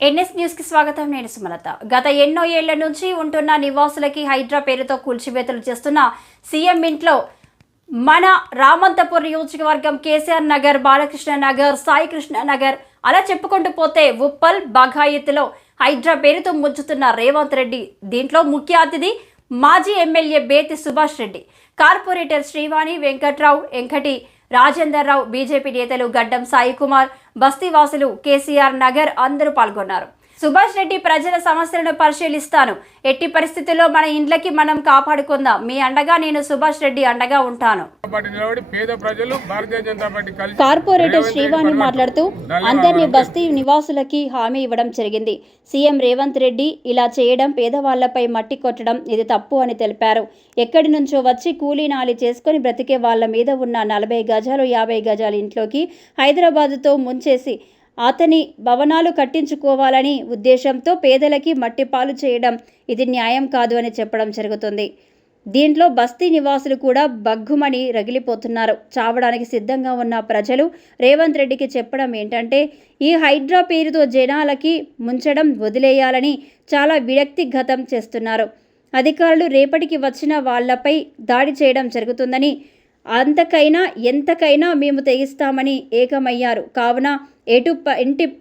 NS న్యూస్కి స్వాగతం. నేను సుమలత. గత ఎన్నో ఏళ్ళ నుంచి ఉంటున్న నివాసులకి హైడ్రా పేరుతో కూల్చివేతలు చేస్తున్న సీఎం ఇంట్లో మన రామంతపూర్ నియోజకవర్గం కేసీఆర్ నగర్ బాలకృష్ణ నగర్ సాయికృష్ణ నగర్ అలా చెప్పుకుంటూ పోతే ఉప్పల్ బఘాయిత్లో హైడ్రా పేరుతో ముంచుతున్న రేవంత్ రెడ్డి దీంట్లో ముఖ్య అతిథి మాజీ MLA Bethi Subhash Reddy. Corporator Srivani Venkatrao Venkati Rajender Rao BJP నేతలు గడ్డం సాయికుమార్ బస్తీవాసులు కేసీఆర్ నగర్ అందరూ పాల్గొన్నారు. సుభాష్ రెడ్డి ప్రజల సమస్యలను పరిశీలిస్తాను. ఎట్టి పరిస్థితుల్లో మన ఇండ్లకి మనం కాపాడుకుందాం. మీ అండగా నేను సుభాష్ రెడ్డి అండగా ఉంటాను. పార్టీ నిలబడి పేద ప్రజలు భారతీయ జనతా పార్టీ కలిసి కార్పొరేటర్ శ్రీవాణి మాట్లాడుతూ అందరినీ బస్తీ నివాసులకి హామీ ఇవ్వడం జరిగింది. సీఎం రేవంత్ రెడ్డి ఇలా చేయడం పేదవాళ్ళపై మట్టి కొట్టడం ఇది తప్పు అని తెలిపారు. ఎక్కడి నుంచో వచ్చి కూలీ నాలి చేసుకొని బ్రతికే వాళ్ళ మీద ఉన్న నలభై గజాలు యాభై గజాల ఇంట్లోకి హైదరాబాదుతో ముంచేసి అతని భవనాలు కట్టించుకోవాలని ఉద్దేశంతో పేదలకి మట్టి పాలు చేయడం ఇది న్యాయం కాదు అని చెప్పడం జరుగుతుంది. దీంట్లో బస్తీ నివాసులు కూడా బగ్గుమని రగిలిపోతున్నారు. చావడానికి సిద్ధంగా ఉన్న ప్రజలు రేవంత్ రెడ్డికి చెప్పడం ఏంటంటే ఈ హైడ్రా పేరుతో జనాలకి ముంచడం వదిలేయాలని చాలా విరక్తిగతం చేస్తున్నారు. అధికారులు రేపటికి వచ్చిన వాళ్ళపై దాడి చేయడం జరుగుతుందని అంతకైనా ఎంతకైనా మేము తెగిస్తామని ఏకమయ్యారు. కావున ఎటు ప- ఇంటి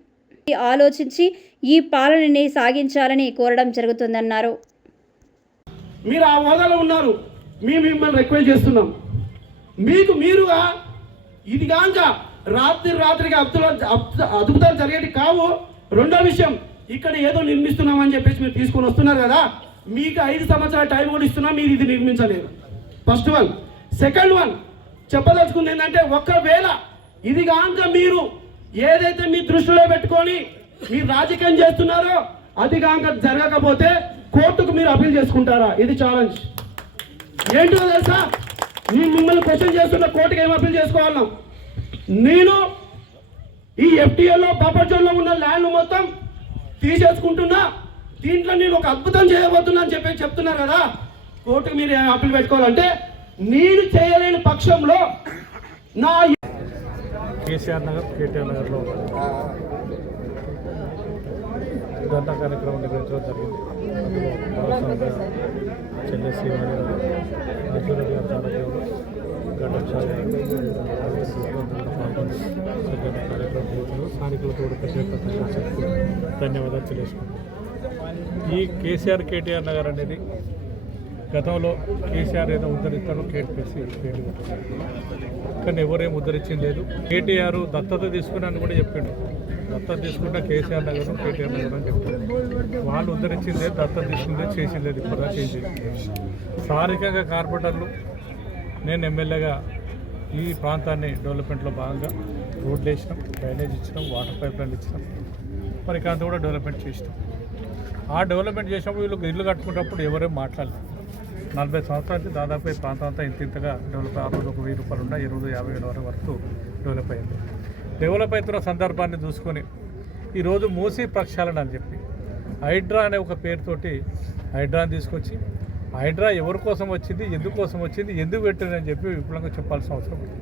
ఆలోచించి ఈ పాలనని సాగించాలని కోరడం జరుగుతుందన్నారు. మీరు ఆ హోదాలో ఉన్నారు. మేము మిమ్మల్ని రిక్వెస్ట్ చేస్తున్నాం. మీకు మీరుగా ఇది కాక రాత్రి రాత్రికి అబ్దుల అద్భుతాలు జరిగేటి కావు. రెండో విషయం ఇక్కడ ఏదో నిర్మిస్తున్నామని చెప్పేసి మీరు తీసుకొని వస్తున్నారు కదా. మీకు ఐదు సంవత్సరాల టైం కూడా ఇస్తున్నా మీరు ఇది నిర్మించలేదు. ఫస్ట్ ఆల్ సెకండ్ వన్ చెప్పదలుచుకుంది ఏంటంటే ఒకవేళ ఇది కాక మీరు ఏదైతే మీ దృష్టిలో పెట్టుకొని మీరు రాజకీయం చేస్తున్నారో అది కాక జరగకపోతే కోర్టుకు మీరు అప్పీల్ చేసుకుంటారా? ఇది ఛాలెంజ్ ఏంటో తెలుసా? నేను మిమ్మల్ని క్వశ్చన్ చేస్తున్న కోర్టుకి ఏం అప్పీల్ చేసుకోవాలన్నాం? నేను ఈ ఎఫ్టీఎల్లో బాపర్జోన్లో ఉన్న ల్యాండ్ మొత్తం తీసేసుకుంటున్నా దీంట్లో నేను ఒక అద్భుతం చేయబోతున్నా అని చెప్పి చెప్తున్నారు కదా కోర్టుకు మీరు అప్పీల్ పెట్టుకోవాలంటే నేను చేయలేని పక్షంలో నా కేసీఆర్ నగర్ కేటీఆర్ నగర్లో ధర్నా కార్యక్రమం నిర్వహించడం జరిగింది. అందులో భాగస్వామిగా చెల్లె గారు గారు కార్యక్రమం చేస్తున్నారు కూడా ప్రత్యేకంగా ధన్యవాదాలు తెలియజేసుకుంటున్నాను. ఈ కేసీఆర్ కేటీఆర్ నగర్ అనేది గతంలో కేసీఆర్ ఏదో ఉద్ధరిస్తాడో కేటీపీసీ పేరు కానీ ఎవరేం ఉద్ధరించింది లేదు. కేటీఆర్ దత్తత తీసుకున్నాను కూడా చెప్పిండు. దత్తత తీసుకుంటే కేసీఆర్ నగరం కేటీఆర్ నగరం అని చెప్పారు వాళ్ళు ఉద్ధరించిందే దత్తత తీసుకుందే చేసింది లేదు ఇప్పుడు చేసి స్థానికంగా కార్పొరేటర్లు నేను ఎమ్మెల్యేగా ఈ ప్రాంతాన్ని డెవలప్మెంట్లో భాగంగా రోడ్లు వేసినాం డ్రైనేజ్ ఇచ్చినాం వాటర్ పైప్ లైన్ ఇచ్చినాం. మరి ఇక కూడా డెవలప్మెంట్ చేసినాం. ఆ డెవలప్మెంట్ చేసినప్పుడు వీళ్ళు ఇల్లు కట్టుకున్నప్పుడు ఎవరేం మాట్లాడలేదు. నలభై సంవత్సరాలకి దాదాపు ఈ ప్రాంతం అంతా ఇంత ఇంతగా డెవలప్ ఆ రోజు ఒక వెయ్యి రూపాయలు ఉన్నాయి ఈ రోజు యాభై ఏడు వరకు వరకు డెవలప్ అయింది. డెవలప్ అవుతున్న సందర్భాన్ని చూసుకొని ఈరోజు మూసీ ప్రక్షాళన అని చెప్పి హైడ్రా అనే ఒక పేరుతోటి హైడ్రాని తీసుకొచ్చి హైడ్రా ఎవరి కోసం వచ్చింది ఎందుకోసం వచ్చింది ఎందుకు పెట్టారని అని చెప్పి విపులంగా చెప్పాల్సిన అవసరం ఉంది.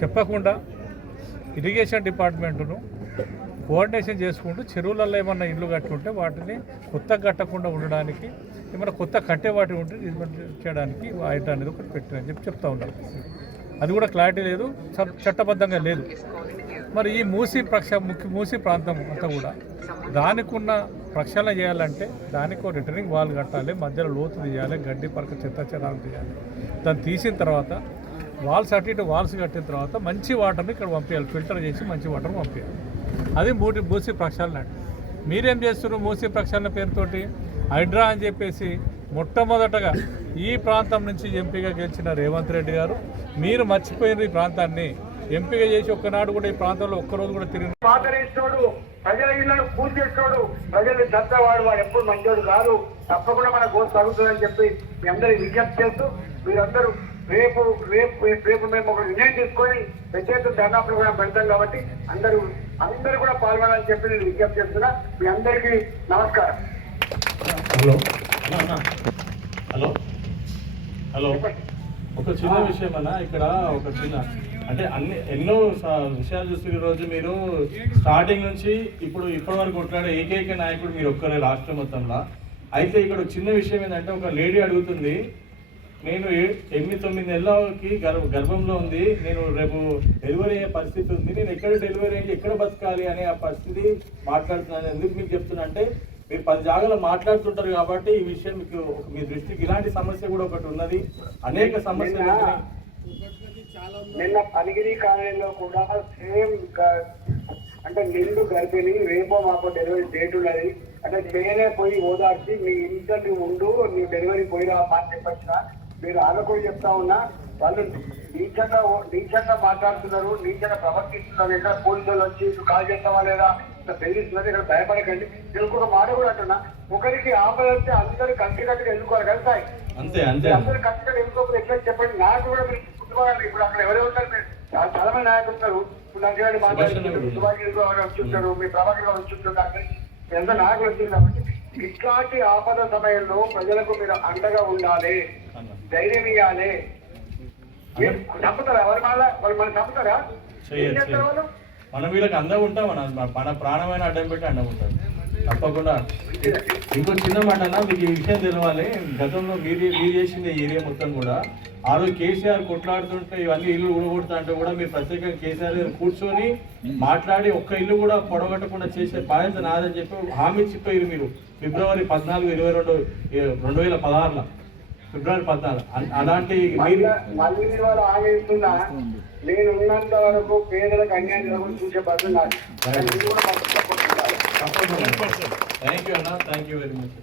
చెప్పకుండా ఇరిగేషన్ డిపార్ట్మెంటును కోఆర్డినేషన్ చేసుకుంటూ చెరువులలో ఏమన్నా ఇల్లు కట్టుకుంటే వాటిని కొత్త కట్టకుండా ఉండడానికి ఏమైనా కొత్త కట్టే వాటి ఉంటే ఇంప్లిమెంట్ చేయడానికి ఐటమ్ అనేది ఒకటి పెట్టారని చెప్పి చెప్తా ఉన్నారు. అది కూడా క్లారిటీ లేదు చట్టబద్ధంగా లేదు. మరి ఈ మూసీ ప్రక్ష ముఖ్య మూసీ ప్రాంతం అంతా కూడా దానికున్న ప్రక్షాళన చేయాలంటే దానికి ఒక రిటర్నింగ్ వాల్ కట్టాలి మధ్యలో లోతు తీయాలి గడ్డి పరక చెత్త చెదాలు తీయాలి. దాన్ని తీసిన తర్వాత వాల్స్ అటు ఇటు వాల్స్ కట్టిన తర్వాత మంచి వాటర్ని ఇక్కడ పంపించాలి ఫిల్టర్ చేసి మంచి వాటర్ పంపించాలి అది మూటి మూసి ప్రక్షాళన. అంటే మీరేం చేస్తున్నారు మూసి ప్రక్షాళన పేరుతోటి? హైడ్రా అని చెప్పేసి మొట్టమొదటగా ఈ ప్రాంతం నుంచి ఎంపీగా గెలిచిన రేవంత్ రెడ్డి గారు. మీరు మర్చిపోయిన ఈ ప్రాంతాన్ని ఎంపిక చేసి ఒక్కనాడు కూడా ఈ ప్రాంతంలో ఒక్కరోజు కూడా తిరిగి పాతరేసినోడు ప్రజల ఇళ్ళను పూజ చేస్తాడు ప్రజలు దత్తవాడు వాడు ఎప్పుడు మంచోడు కాదు. తప్పకుండా మన గోసు తగ్గుతుందని చెప్పి మీ అందరికి విజ్ఞప్తి చేస్తూ మీరందరూ రేపు రేపు రేపు మేము ఒక నిర్ణయం తీసుకొని ప్రత్యేక ధర్నా కూడా పెడతాం కాబట్టి అందరూ అందరూ కూడా పాల్గొనాలని చెప్పి నేను విజ్ఞప్తి చేస్తున్నా. మీ అందరికీ నమస్కారం. హలో. హలో. హలో. ఒక చిన్న విషయం అన్న ఇక్కడ ఒక చిన్న అంటే అన్ని ఎన్నో విషయాలు చూస్తే ఈ రోజు మీరు స్టార్టింగ్ నుంచి ఇప్పుడు ఇప్పటి వరకు కొట్లాడే ఏకైక నాయకుడు మీరు ఒక్కరే రాష్ట్రం మొత్తంలో. అయితే ఇక్కడ ఒక చిన్న విషయం ఏంటంటే ఒక లేడీ అడుగుతుంది నేను ఎనిమిది తొమ్మిది నెలలకి గర్భ గర్భంలో ఉంది నేను రేపు డెలివరీ అయ్యే పరిస్థితి ఉంది నేను ఎక్కడ డెలివరీ అయ్యి ఎక్కడ బతకాలి అనే ఆ పరిస్థితి మాట్లాడుతున్నాను. ఎందుకు మీకు చెప్తున్నా అంటే మీరు పది జాగాలో మాట్లాడుతుంటారు కాబట్టి ఈ విషయం మీకు మీ దృష్టికి ఇలాంటి సమస్య కూడా ఒకటి ఉన్నది. అనేక సమస్యలు నిన్న పనిగిరి కాలనీలో కూడా సేమ్ అంటే నిండు గర్భిణి రేపో మాకు డెలివరీ డేట్ ఉన్నది. అంటే నేనే పోయి ఓదార్చి మీ ఇంట్లో నువ్వు ఉండు నీ డెలివరీ పోయిరా అని చెప్పొచ్చిన మీరు ఆగకూడదు చెప్తా ఉన్నా వాళ్ళు నీచంగా నీచంగా మాట్లాడుతున్నారు నీచంగా ప్రవర్తిస్తున్నారు. ఎక్కడ పోలీసులు వచ్చి "నువ్వు కాల్ చేస్తావా లేదా? ఇట్లా బెదిరిస్తున్నారు ఇక్కడ భయపడకండి. నేను ఒక మాట కూడా అంటున్నా. ఒకరికి ఆపద వస్తే అందరూ కంటి కట్టుగా ఎన్నుకోవాలి కదా సాయి? అంతే అంతే. అందరూ కష్టపడి ఎన్నుకోకపోతే ఎట్లా చెప్పండి? నాకు కూడా మీరు ఇప్పుడు అక్కడ ఎవరెవరు ఉంటారు మీరు. చాలా చాలా మంది నాయకులు ఉన్నారు. ఇప్పుడు ఏమైనా మాట్లాడుతున్నారు సుభాష్ గారు మీ ప్రభాకర్ గారు వచ్చి ఉంటారు. అక్కడ ఎంత నాయకులు వచ్చింది కాబట్టి ఇట్లాంటి ఆపద సమయంలో ప్రజలకు మీరు అండగా ఉండాలి. ధైర్యం ఇవ్వాలి చంపుతారా ఎవరి మళ్ళా వాళ్ళు మనం చంపుతారా ఏం చేస్తారు వాళ్ళు? మనం వీళ్ళకి అందం ఉంటాం మన మన ప్రాణమైన అడ్డం పెట్టి అండం ఉంటాం. తప్పకుండా. ఇంకో చిన్న మాట అన్న మీకు ఈ విషయం తెలవాలి. గతంలో మీరు మీరు చేసిన ఏరియా మొత్తం కూడా. ఆ రోజు కేసీఆర్ కొట్లాడుతుంటే ఇవన్నీ ఇల్లు ఊడగొడుతా అంటే కూడా మీరు ప్రత్యేకంగా కేసీఆర్ గారు కూర్చొని మాట్లాడి ఒక్క ఇల్లు కూడా పొడగొట్టకుండా చేసే బాధ్యత నాదని చెప్పి హామీ చెప్పారు మీరు. ఫిబ్రవరి పద్నాలుగు ఇరవై రెండు రెండు వేల పదహారులో. ఫిబ్రవరి పద్నాలుగు. అలాంటి మీరు మళ్ళీ మళ్ళీ మీరు వాళ్ళు ఆలోచిస్తున్నా నేను ఉన్నంత వరకు పేదలకు అన్యాయం జరగకుండా చూసే బాధ్యత నాది. థ్యాంక్ యూ అన్న థ్యాంక్ యూ వెరీ మచ్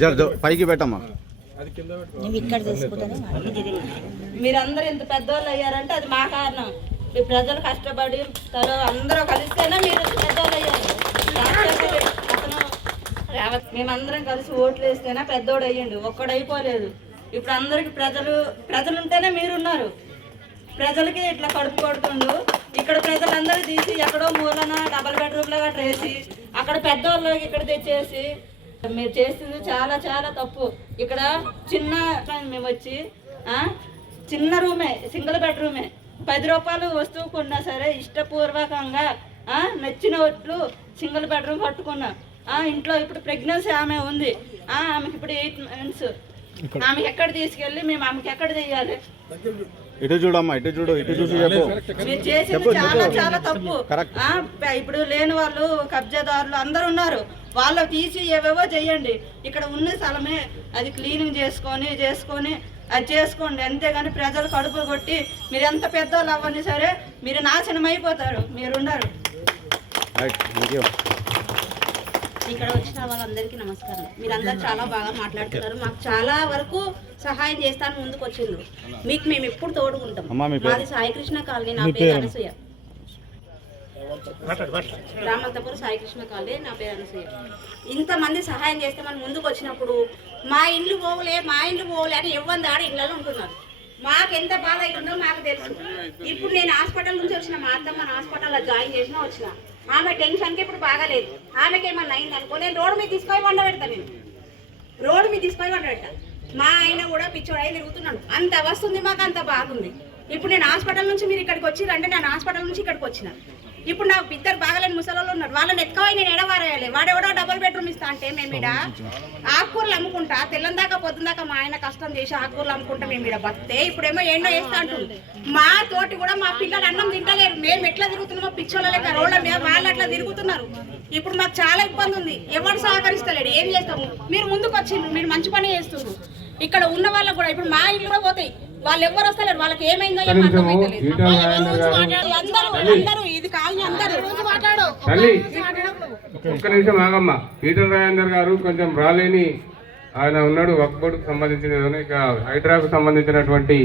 జర పైకి పెట్టమ్మా. మీరందరూ ఇంత పెద్దోళ్ళు అయ్యారంటే అది మా కారణం. మీ ప్రజలు కష్టపడి తను అందరూ కలిస్తేనే మీరు ఇంత పెద్దోళ్ళు అయ్యారు. అతను మేమందరం కలిసి ఓట్లు వేస్తేనే పెద్దోడు అయ్యిండు. ఒక్కడు అయిపోలేదు. ఇప్పుడు అందరికి ప్రజలు ప్రజలు ఉంటేనే మీరున్నారు. ప్రజలకి ఇట్లా కడుపు కొడుతుండు. ఇక్కడ ప్రజలందరూ తీసి ఎక్కడో మూలన డబల్ బెడ్రూమ్లో గట్రా వేసి అక్కడ పెద్దవాళ్ళకి ఇక్కడ తెచ్చేసి మీరు చేసింది చాలా చాలా తప్పు. ఇక్కడ చిన్న మేము వచ్చి చిన్న రూమే సింగిల్ బెడ్రూమే. పది రూపాయలు వస్తువు కొన్నా సరే ఇష్టపూర్వకంగా నచ్చిన ఒట్లు సింగిల్ బెడ్రూమ్ కట్టుకున్నా. ఇంట్లో ఇప్పుడు ప్రెగ్నెన్సీ ఆమె ఉంది. ఆమెకి ఇప్పుడు ఎయిట్ మంత్స్. ఆమెకి ఎక్కడ తీసుకెళ్ళి మేము ఆమెకి ఎక్కడ తెయ్యాలి ఇటు చూడమ్మా ఇటు చూడు ఇటు చూసి చెప్పు. మీరు చేసింది చాలా చాలా తప్పు. ఆ, ఇప్పుడు లేని వాళ్ళు కబ్జాదారులు అందరూ ఉన్నారు. వాళ్ళు తీసి ఏవేవో చెయ్యండి ఇక్కడ ఉన్న స్థలమే అది క్లీనింగ్ చేసుకొని చేసుకొని అది చేసుకోండి. అంతేగాని ప్రజలు కడుపు కొట్టి మీరు ఎంత పెద్దోళ్ళు అవ్వండి సరే మీరు నాశనం అయిపోతారు. మీరు ఉండరు రైట్ థ్యాంక్ యూ ఇక్కడ వచ్చిన వాళ్ళందరికీ నమస్కారం. మీరందరూ చాలా బాగా మాట్లాడుతున్నారు. మాకు చాలా వరకు సహాయం చేస్తాను ముందుకు వచ్చిండ్రు మీకు మేము ఎప్పుడు తోడుకుంటాం? మాది సాయికృష్ణ కాలనీ నా పేరు అనసూయ. రామంతపురం సాయికృష్ణ కాలనీ నా పేరు అనసూయ. ఇంతమంది సహాయం చేస్తే మనం ముందుకు వచ్చినప్పుడు మా ఇండ్లు పోవలే మా ఇండ్లు పోవలే అని ఇవ్వని దాడ ఇళ్ళలో ఉంటున్నారు. మాకు ఎంత బాధ అవుతుందో మాకు తెలుసు. ఇప్పుడు నేను హాస్పిటల్ నుంచి వచ్చిన మా అత్తమ్మ హాస్పిటల్లో జాయిన్ చేసినా వచ్చిన. ఆమె టెన్షన్కి ఇప్పుడు బాగాలేదు. ఆమెకి ఏమన్నా అయింది అనుకో నేను రోడ్డు మీద తీసుకొని వండ పెడతా నేను. రోడ్డు మీద తీసుకొని వండ పెడతా. మా ఆయన కూడా పిచ్చోడై తిరుగుతున్నాడు. అంత వస్తుంది మాకు అంత బాగుంది. ఇప్పుడు నేను హాస్పిటల్ నుంచి మీరు ఇక్కడికి వచ్చిరంటే నేను హాస్పిటల్ నుంచి ఇక్కడికి వచ్చిన. ఇప్పుడు నాకు ఇద్దరు బాగలేని ముసలోళ్ళు ఉన్నారు. వాళ్ళని ఎత్తుకోవాలి నేను ఎడవారేయాలి వాడెవడో డబుల్ బెడ్రూమ్ ఇస్తా అంటే మేము ఈడ ఆకుకూరలు అమ్ముకుంటా తెల్లం దాకా పొద్దున దాకా మా ఆయన కష్టం చేసి ఆకుకూరలు అమ్ముకుంటా మేము ఈడ బతితే ఇప్పుడేమో ఏంటో వేస్తా అంటుంది. మా తోటి కూడా మా పిల్లలు అన్నం తింటలేరు. మేము ఎట్లా తిరుగుతున్నామో పిచ్చోళ్ళ లెక్క రోడ్ల మీద వాళ్ళు అట్లా తిరుగుతున్నారు. ఇప్పుడు మాకు చాలా ఇబ్బంది ఉంది. ఎవరు సహకరిస్తలేడు. ఏం చేస్తాము? మీరు ముందుకు వచ్చిండ్రు మీరు మంచి పని చేస్తున్నారు ఇక్కడ ఉన్న వాళ్ళకు కూడా ఇప్పుడు మా ఇల్లు కూడా పోతాయి. వాళ్ళు ఎవరు వస్తలేరు. వాళ్ళకి ఏమైందో ఏమో అర్థమైతలేదు. అందరూ అందరూ ఇది కాలనీ అందరూ తల్లి. ఒక్క నిమిషం ఆగమ్మ. ఈటల రాజేందర్ గారు కొంచెం రాలేని ఆయన ఉన్నాడు వక్ బోర్డుకు సంబంధించిన ఇక హైడ్రాకు సంబంధించినటువంటి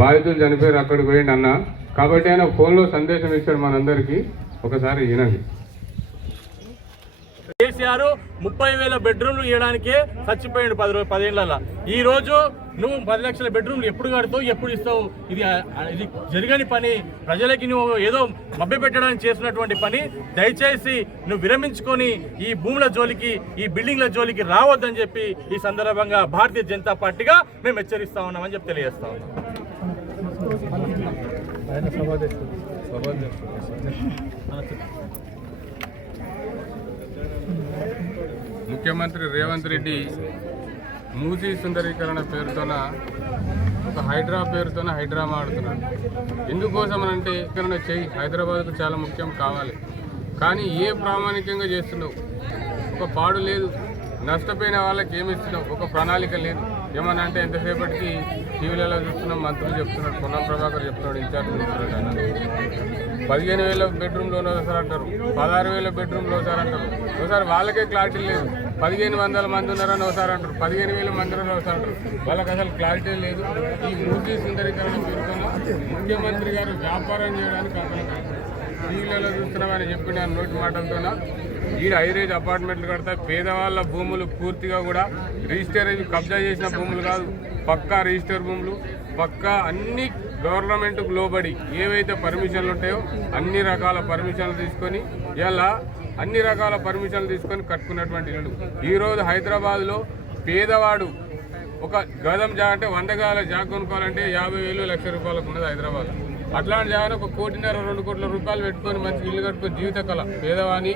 బాధితులు చనిపోయారు అక్కడికి పోయిండి అన్న. కాబట్టి ఆయన ఫోన్లో సందేశం ఇచ్చాడు మనందరికీ. ఒకసారి వినండి. కేసీఆర్ ముప్పై వేల బెడ్రూమ్లు ఇవ్వడానికే చచ్చిపోయాడు పది రోజు పదేళ్ళలో ఈ రోజు నువ్వు పది లక్షల బెడ్రూమ్లు ఎప్పుడు కడతావు ఎప్పుడు ఇస్తావు? ఇది ఇది జరగని పని. ప్రజలకి నువ్వు ఏదో మభ్య పెట్టడానికి చేసినటువంటి పని. దయచేసి నువ్వు విరమించుకొని ఈ భూముల జోలికి ఈ బిల్డింగ్ల జోలికి రావద్దని చెప్పి ఈ సందర్భంగా భారతీయ జనతా పార్టీగా మేము హెచ్చరిస్తా ఉన్నామని చెప్పి తెలియజేస్తా ఉన్నాం. ముఖ్యమంత్రి రేవంత్ రెడ్డి మూసీ సుందరీకరణ పేరుతోన ఒక హైడ్రా పేరుతోన హైడ్రామా ఆడుతున్నాడు ఎందుకోసం అంటే ఇక్కడ చేయి హైదరాబాద్కు చాలా ముఖ్యం కావాలి. కానీ ఏ ప్రామాణికంగా చేస్తున్నావు ఒక పాడు లేదు. నష్టపోయిన వాళ్ళకి ఏమి ఇస్తున్నావు ఒక ప్రణాళిక లేదు. ఏమన్నా అంటే ఎంతసేపటికి టీవీలలో చూస్తున్నాం మంత్రులు చెప్తున్నారు పొన్నం ప్రభాకర్ చెప్తున్నాడు ఇన్ఛార్జ్ మినిస్టర్ ఆయన. పదిహేను వేల బెడ్రూమ్లో ఒకసారి అంటారు పదహారు వేల బెడ్రూమ్లో ఒకసారి అంటారు. ఒకసారి వాళ్ళకే క్లారిటీ లేదు. పదిహేను వందల మంది ఉన్నారని ఒకసారి అంటారు పదిహేను వేల మంది ఉన్నారని ఒకసారి అంటారు. వాళ్ళకి అసలు క్లారిటీ లేదు. ఈ మూర్తి సుందరీకరణ పేరుతోన ముఖ్యమంత్రి గారు వ్యాపారం చేయడానికి అసలు టీవీలలో చూస్తున్నామని చెప్పిన నోటి మాటలతోన. ఈ హైరేజ్ అపార్ట్మెంట్లు కడతాయి పేదవాళ్ళ భూములు పూర్తిగా కూడా రిజిస్టర్ అయ్యి కబ్జా చేసిన భూములు కాదు పక్కా రిజిస్టర్ భూములు పక్కా అన్ని గవర్నమెంట్కు లోబడి ఏవైతే పర్మిషన్లు ఉంటాయో అన్ని రకాల పర్మిషన్లు తీసుకొని ఇలా అన్ని రకాల పర్మిషన్లు తీసుకొని కట్టుకున్నటువంటి ఇళ్ళు ఈరోజు హైదరాబాద్లో పేదవాడు ఒక గదం జాగ అంటే వంద గదాల జాగ కొనుక్కోవాలంటే యాభై వేలు లక్ష రూపాయలకు ఉన్నది హైదరాబాద్ అట్లాంటి జాగ్రత్త ఒక కోటిన్నర రెండు కోట్ల రూపాయలు పెట్టుకొని మంచి ఇల్లు కట్టుకొని జీవిత కళ. పేదవాని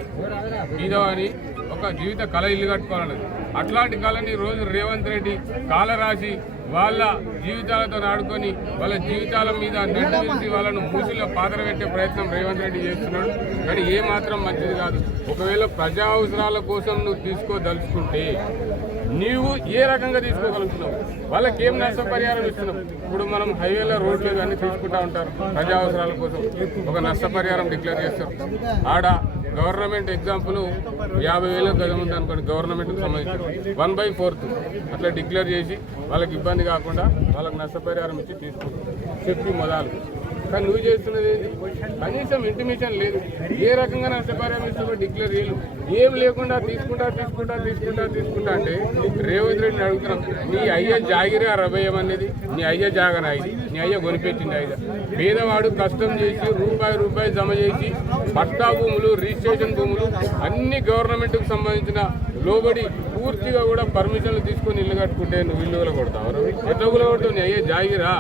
బీదవాని ఒక జీవిత కళ ఇల్లు కట్టుకోవాలన్నది. అట్లాంటి కళని రోజు రేవంత్ రెడ్డి కాల రాసి వాళ్ళ జీవితాలతో ఆడుకొని వాళ్ళ జీవితాల మీద నెట్ వేసి వాళ్ళను మూసిలో పాత్ర పెట్టే ప్రయత్నం రేవంత్ రెడ్డి చేస్తున్నాడు. కానీ ఏ మాత్రం మంచిది కాదు. ఒకవేళ ప్రజా అవసరాల కోసం నువ్వు తీసుకోదలుచుకుంటే నీవు ఏ రకంగా తీసుకోగలుగుతున్నావు? వాళ్ళకి ఏం నష్టపరిహారం ఇస్తున్నావు? ఇప్పుడు మనం హైవేలో రోడ్లు ఇవన్నీ తీసుకుంటా ఉంటారు. ప్రజా అవసరాల కోసం ఒక నష్టపరిహారం డిక్లేర్ చేస్తారు. ఆడ గవర్నమెంట్ ఎగ్జాంపుల్ యాభై వేల గజం ఉంది అనుకోండి గవర్నమెంట్కి సంబంధించి వన్ బై ఫోర్త్ అట్లా డిక్లేర్ చేసి వాళ్ళకి ఇబ్బంది కాకుండా వాళ్ళకి నష్టపరిహారం ఇచ్చి తీసుకుంటారు. చెప్పి మొదలు. కానీ నువ్వు చేస్తున్నది ఏంటి? కనీసం ఇంటిమేషన్ లేదు. ఏ రకంగా నష్టపరిహారం ఇస్తామో డిక్లేర్ చేయలేదు. ఏం లేకుండా తీసుకుంటా తీసుకుంటా తీసుకుంటా తీసుకుంటా అంటే రేవంత్ రెడ్డిని అడుగుతున్నాం. నీ అయ్య జాగిరే రభయం అనేది నీ అయ్య జాగన నీ అయ్య కొనిపెట్టింది అయ్య పేదవాడు కష్టం చేసి రూపాయి రూపాయి జమ చేసి పట్టా భూములు రిజిస్ట్రేషన్ భూములు అన్ని గవర్నమెంట్కు సంబంధించిన లోబడి పూర్తిగా కూడా పర్మిషన్లు తీసుకొని ఇల్లు కట్టుకుంటే నువ్వు ఇల్లు కూడా కొడతావు ఎట్లా కూడా కొడతావు నీ అయ్యే జాగిరా.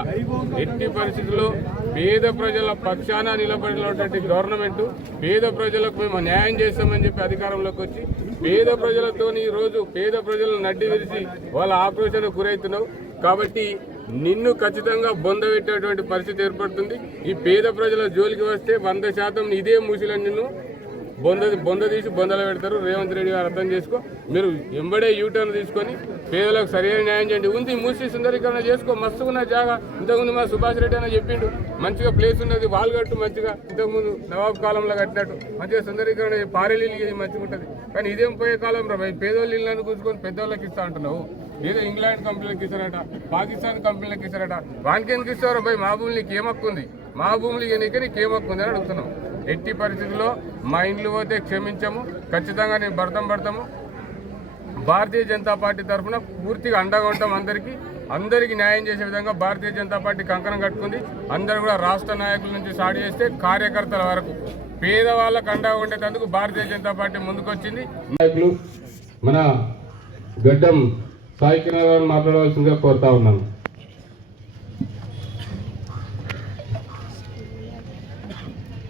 ఎట్టి పరిస్థితుల్లో పేద ప్రజల పక్షాన నిలబడినటువంటి గవర్నమెంట్ పేద ప్రజలకు మేము న్యాయం చేస్తామని చెప్పి అధికారంలోకి వచ్చి పేద ప్రజలతో రోజు పేద ప్రజలను నడ్డి విరిచి వాళ్ళ ఆక్రోషణకు గురవుతున్నావు కాబట్టి నిన్ను ఖచ్చితంగా బొందబెట్టేటువంటి పరిస్థితి ఏర్పడుతుంది. ఈ పేద ప్రజల జోలికి వస్తే వంద శాతం ఇదే మూసిలో నిన్ను బొంద బొంద తీసి బొందలు పెడతారు. రేవంత్ రెడ్డి గారు అర్థం చేసుకో. మీరు ఎంబడే యూటర్న్ తీసుకొని పేదలకు సరైన న్యాయం చేయండి. ఉంది మూసి సుందరీకరణ చేసుకో. మస్తుగా ఉన్న జాగా. ఇంతకుముందు మా సుభాష్ రెడ్డి అని చెప్పిండు. మంచిగా ప్లేస్ ఉన్నది. వాల్ కట్టు మంచిగా. ఇంతకుముందు నవాబ్ కాలంలో కట్టినట్టు. మంచిగా సుందరీకరణ చేయి, పారేలు మంచిగా ఉంటుంది. కానీ ఇదేం పోయే కాలం రా పేదోళ్ళు ఇళ్ళని కూర్చుకొని పెద్దోళ్ళకి ఇస్తా అంటున్నావు. ఏదో ఇంగ్లాండ్ కంపెనీలకు ఇస్తారట. పాకిస్తాన్ కంపెనీలకు ఇస్తారట. వానికి ఎందుకు ఇస్తారో భయ్ మా భూమి నీకు మా భూములు ఇక నీకు అని అడుగుతున్నాం ఎట్టి పరిస్థితుల్లో మా ఇండ్లు పోతే క్షమించము. ఖచ్చితంగా నేను భర్తం పడతాము. భారతీయ జనతా పార్టీ తరఫున పూర్తిగా అండగా ఉంటాం అందరికీ. అందరికీ న్యాయం చేసే విధంగా భారతీయ జనతా పార్టీ కంకణం కట్టుకుంది. అందరూ కూడా రాష్ట్ర నాయకుల నుంచి సాడి చేస్తే కార్యకర్తల వరకు. పేదవాళ్ళకు అండగా ఉండేటందుకు భారతీయ జనతా పార్టీ ముందుకొచ్చింది. నాయకులు మన గడ్డం సాయి మాట్లాడవలసిందిగా కోరుతా ఉన్నాను.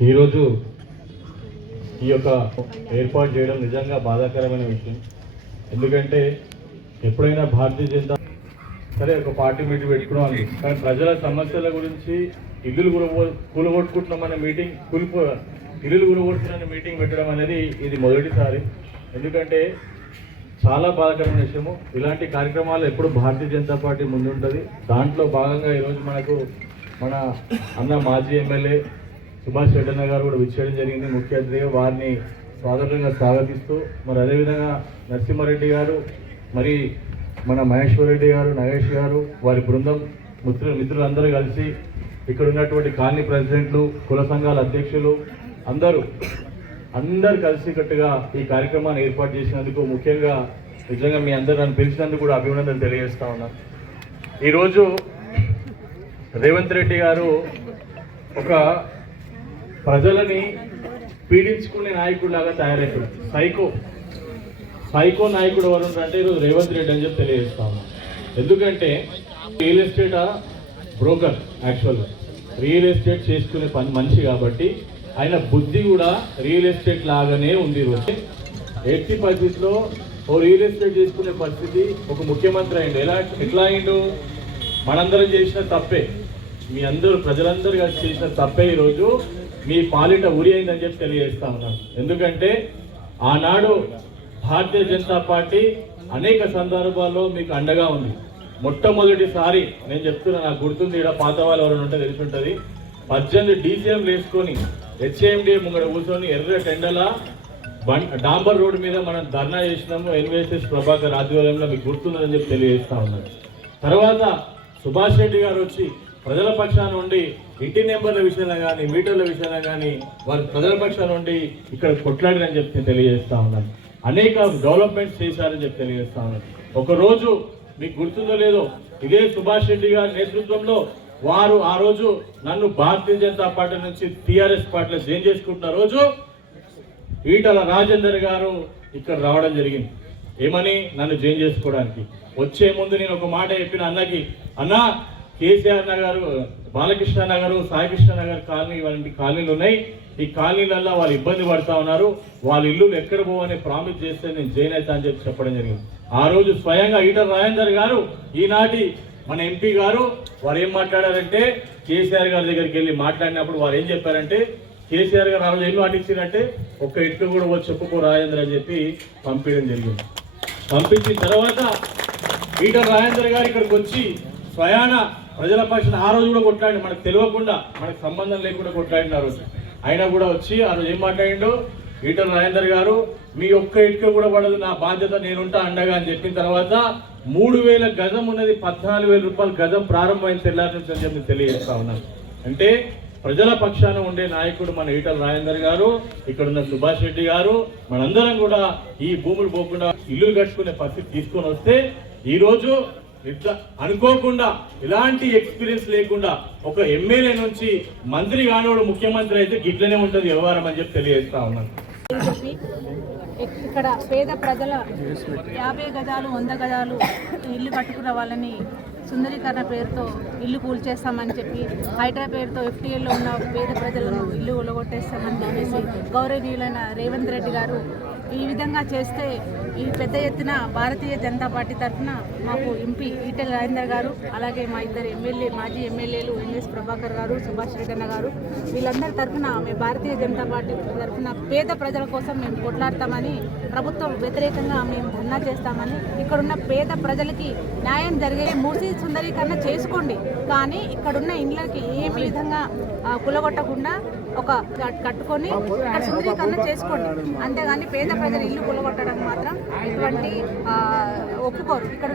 ఈరోజు ఈ యొక్క ఏర్పాటు చేయడం నిజంగా బాధాకరమైన విషయం. ఎందుకంటే ఎప్పుడైనా భారతీయ జనతా సరే ఒక పార్టీ మీటింగ్ పెట్టుకున్నాం కానీ ప్రజల సమస్యల గురించి ఇల్లులు కూలగొ కూలగొట్టుకుంటున్నామనే మీటింగ్ కూలిపో ఇల్లులు కూలగొట్టుకున్న మీటింగ్ పెట్టడం అనేది ఇది మొదటిసారి. ఎందుకంటే చాలా బాధాకరమైన విషయము. ఇలాంటి కార్యక్రమాలు ఎప్పుడు భారతీయ జనతా పార్టీ ముందుంటుంది. దాంట్లో భాగంగా ఈరోజు మనకు మన అన్న మాజీ ఎమ్మెల్యే సుభాష్ రెడ్డన్న గారు కూడా విచ్చేయడం జరిగింది. ముఖ్య అతిథిగా వారిని స్వాగతంగా స్వాగతిస్తూ మరి అదేవిధంగా నరసింహారెడ్డి గారు మరి మన మహేశ్వర్ రెడ్డి గారు నగేష్ గారు వారి బృందం మిత్రులు మిత్రులందరూ కలిసి ఇక్కడ ఉన్నటువంటి కాలనీ ప్రెసిడెంట్లు కుల సంఘాల అధ్యక్షులు అందరూ అందరు కలిసికట్టుగా ఈ కార్యక్రమాన్ని ఏర్పాటు చేసినందుకు ముఖ్యంగా నిజంగా మీ అందరు నన్ను పిలిచినందుకు కూడా అభినందనలు తెలియజేస్తా ఉన్నాను ఈరోజు రేవంత్ రెడ్డి గారు ఒక ప్రజలని పీడించుకునే నాయకుడిలాగా తయారైపోయింది సైకో. సైకో నాయకుడు ఎవరు అంటే ఈరోజు రేవంత్ రెడ్డి అని చెప్పి తెలియజేస్తాము ఎందుకంటే రియల్ ఎస్టేట్ బ్రోకర్ యాక్చువల్గా రియల్ ఎస్టేట్ చేసుకునే పని మనిషి కాబట్టి ఆయన బుద్ధి కూడా రియల్ ఎస్టేట్ లాగానే ఉంది ఈరోజు. ఎట్టి పరిస్థితిలో ఓ రియల్ ఎస్టేట్ చేసుకునే పరిస్థితి ఒక ముఖ్యమంత్రి అయిండు. ఎలా ఎట్లా అయిండు? మనందరం చేసిన తప్పే. మీ అందరూ ప్రజలందరూ కలిసి చేసిన తప్పే ఈరోజు. మీ పాలిట ఉరి అయిందని చెప్పి తెలియజేస్తా ఉన్నాను. ఎందుకంటే ఆనాడు భారతీయ జనతా పార్టీ అనేక సందర్భాల్లో మీకు అండగా ఉంది. మొట్టమొదటిసారి నేను చెప్తున్నా నాకు గుర్తుంది ఇక్కడ పాత వాళ్ళు ఎవరైనా ఉంటే తెలిసి ఉంటుంది. పద్దెనిమిది డీసీఎం వేసుకొని హెచ్ఏఎండి ముంగడ కూర్చొని ఎర్ర టెండల డాంబర్ రోడ్ మీద మనం ధర్నా చేసినాము ఎన్విఎస్ఎస్ ప్రభాకర్ ఆధ్వర్యంలో మీకు గుర్తుందని చెప్పి తెలియజేస్తా ఉన్నాను. తర్వాత సుభాష్ రెడ్డి గారు వచ్చి ప్రజల పక్షాన ఉండి ఇంటి నెంబర్ల విషయంలో కానీ మీటర్ల విషయంలో కానీ వారు ప్రజల పక్షాల ఉండి ఇక్కడ కొట్లాడినని చెప్పి తెలియజేస్తా ఉన్నాను. అనేక డెవలప్మెంట్స్ చేశారని చెప్పి తెలియజేస్తా ఉన్నాను. ఒక రోజు మీకు గుర్తుందో లేదో ఇదే సుభాష్ రెడ్డి గారి నేతృత్వంలో వారు ఆ రోజు నన్ను భారతీయ జనతా పార్టీ నుంచి టీఆర్ఎస్ పార్టీలో చేంజ్ చేసుకుంటున్న రోజు ఈటల రాజేందర్ గారు ఇక్కడ రావడం జరిగింది. ఏమని? నన్ను జాయిన్ చేసుకోవడానికి. వచ్చే ముందు నేను ఒక మాట చెప్పిన అన్నకి అన్న కేసీఆర్ గారు బాలకృష్ణ నగర్ సాయికృష్ణ నగర్ కాలనీ వంటి కాలనీలు ఉన్నాయి. ఈ కాలనీలలో వాళ్ళు ఇబ్బంది పడతా ఉన్నారు. వాళ్ళ ఇల్లు ఎక్కడ పోవని ప్రామిస్ చేస్తే నేను జైన్ అవుతా అని చెప్పి చెప్పడం జరిగింది. ఆ రోజు స్వయంగా ఈటర్ రాజేందర్ గారు ఈనాటి మన ఎంపీ గారు వారు ఏం మాట్లాడారంటే కేసీఆర్ గారి దగ్గరికి వెళ్ళి మాట్లాడినప్పుడు వారు ఏం చెప్పారంటే కేసీఆర్ గారు ఆ రోజు ఏం మాటించారంటే ఒక్క ఇటుక కూడా వచ్చి చెప్పుకో రాజేందర్ అని చెప్పి పంపించడం జరిగింది. పంపించిన తర్వాత ఈటర్ రాజేందర్ గారు ఇక్కడికి వచ్చి స్వయాన ప్రజల పక్షాన ఆ రోజు కూడా కొట్లాడి మనకు తెలియకుండా మనకు సంబంధం లేకుండా కొట్లాడిన ఆ రోజు. అయినా కూడా వచ్చి ఆ రోజు ఏం మాట్లాడిండు ఈటల రాజేందర్ గారు మీ ఒక్క ఇటుక కూడా పడదు నా బాధ్యత నేనుంటా అండగా అని చెప్పిన తర్వాత మూడు వేల గజం ఉన్నది పద్నాలుగు వేల రూపాయలు గజం ప్రారంభమైన తెల్లారి నుంచి అని చెప్పి తెలియజేస్తా ఉన్నాను అంటే ప్రజల పక్షాన ఉండే నాయకుడు మన ఈటల రాజేందర్ గారు ఇక్కడ ఉన్న సుభాష్ రెడ్డి గారు మనందరం కూడా ఈ భూములు పోకుండా ఇల్లు కట్టుకునే పరిస్థితి తీసుకొని వస్తే ఈరోజు ఇట్లా అనుకోకుండా ఇలాంటి ఎక్స్పీరియన్స్ లేకుండా ఒక ఎమ్మెల్యే నుంచి మంత్రి కానివాడు ముఖ్యమంత్రి అయితే గిట్లనే ఉంటుంది వ్యవహారం అని చెప్పి తెలియజేస్తా ఉన్నాను. చెప్పి ఇక్కడ పేద ప్రజల యాభై గజాలు వంద గజాలు ఇల్లు కట్టుకున్న వాళ్ళని సుందరీకరణ పేరుతో ఇల్లు కూల్చేస్తామని చెప్పి హైడ్రా పేరుతో ఎఫ్టీఏలో ఉన్న పేద ప్రజలను ఇల్లు ఒలగొట్టేస్తామని చెప్పేసి గౌరవనీయులైన రేవంత్ రెడ్డి గారు ఈ విధంగా చేస్తే ఈ పెద్ద ఎత్తున భారతీయ జనతా పార్టీ తరఫున మాకు ఎంపీ ఈటెల రాజేందర్ గారు అలాగే మా ఇద్దరు ఎమ్మెల్యే మాజీ ఎమ్మెల్యేలు ఎన్ఎస్ ప్రభాకర్ గారు సుభాష్ రెడ్డి గారు వీళ్ళందరి తరఫున మేము భారతీయ జనతా పార్టీ తరఫున పేద ప్రజల కోసం మేము కొట్లాడతామని ప్రభుత్వం వ్యతిరేకంగా మేము ధర్నా చేస్తామని ఇక్కడున్న పేద ప్రజలకి న్యాయం జరిగే మూసి సుందరీకరణ చేసుకోండి. కానీ ఇక్కడున్న ఇండ్లకి ఏమి విధంగా కులగొట్టకుండా ఒక కట్టుకొని ఇక్కడ సుందరీకరణ చేసుకోండి. అంతేగాని పేద ప్రజలు ఇల్లు కులగొట్టడం మాత్రం ఎటువంటి ఒప్పుకోరు. ఇక్కడ